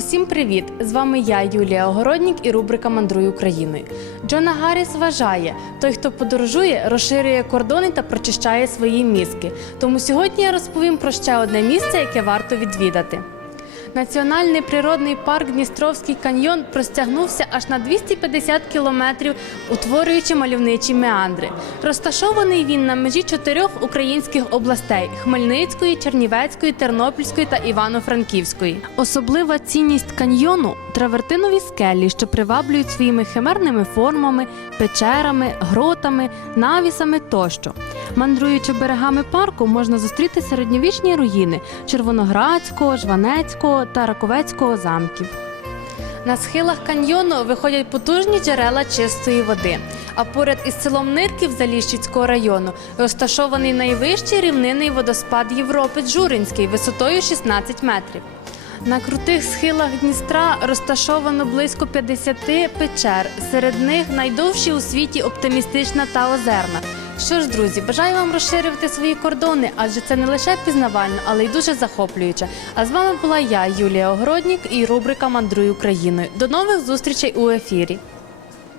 Усім привіт! З вами я, Юлія Огороднік і рубрика Мандруй Україною. Джона Гарріс вважає, той, хто подорожує, розширює кордони та прочищає свої мізки. Тому сьогодні я розповім про ще одне місце, яке варто відвідати. Національний природний парк Дністровський каньйон простягнувся аж на 250 кілометрів, утворюючи мальовничі меандри. Розташований він на межі чотирьох українських областей: Хмельницької, Чернівецької, Тернопільської та Івано-Франківської. Особлива цінність каньйону травертинові скелі, що приваблюють своїми химерними формами, печерами, гротами, навісами тощо. Мандруючи берегами парку, можна зустріти середньовічні руїни Червоноградського, Жванецького та Раковецького замків. На схилах каньйону виходять потужні джерела чистої води. А поряд із селом Нирків Заліщицького району розташований найвищий рівнинний водоспад Європи Джуринський висотою 16 метрів. На крутих схилах Дністра розташовано близько 50 печер. Серед них найдовші у світі оптимістична та озерна. Що ж, друзі, бажаю вам розширювати свої кордони, адже це не лише пізнавально, але й дуже захоплююче. А з вами була я, Юлія Огороднік, і рубрика Мандруй Україною. До нових зустрічей у ефірі.